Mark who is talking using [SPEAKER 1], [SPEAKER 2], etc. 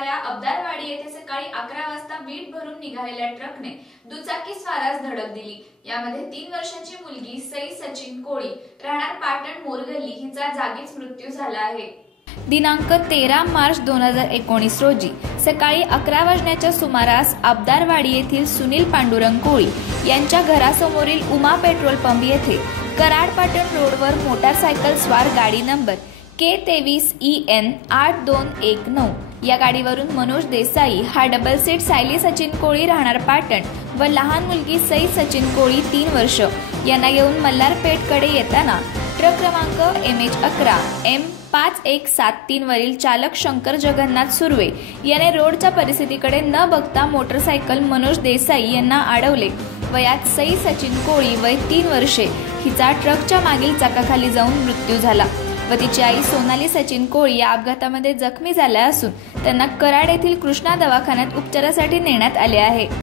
[SPEAKER 1] असणाऱ्या अब्दारवाडी येथे सकाळी अकरा वाजता वीट भरून निघालेल्या ट्रकने दुचाकी स्वारास धडक दिली. यामध्ये तीन वर्षांची मुलगी सई सचिन कोळी राहणार पाटण मोरगल्ली हिचा जागीच मृत्यू झाला आहे.
[SPEAKER 2] दिनांक तेरा मार्च दोन हजार एकोणीस रोजी सकाळी अकरा वाजण्याच्या सुमारास आबदारवाडी येथील सुनील पांडुरंग कोळी यांच्या घरासमोरील उमा पेट्रोल पंप येथे कराडपाटण रोडवर मोटारसायकल स्वार गाडी नंबर के तेवीस ई एन आठ दोन एक नऊ या गाडीवरून मनोज देसाई हा डबल सीट सायली सचिन कोळी राहणार पाटण व लहान मुलगी सई सचिन कोळी तीन वर्ष. यांना घेऊन मल्हारपेठकडे येताना ट्रक क्रमांक एम एच अकरा एम पाच एक सात तीन वरील चालक शंकर जगन्नाथ सुर्वे याने रोडच्या परिस्थितीकडे न बघता मोटरसायकल मनोज देसाई यांना अडवले. वयात सई सचिन कोळी वय तीन वर्षे हिचा ट्रकच्या मागील चाकाखाली जाऊन मृत्यू झाला. व तिची आई सोनाली सचिन कोळी या अपघातामध्ये जखमी झाल्या असून त्यांना कराड येथील कृष्णा दवाखान्यात उपचारासाठी नेण्यात आले आहे.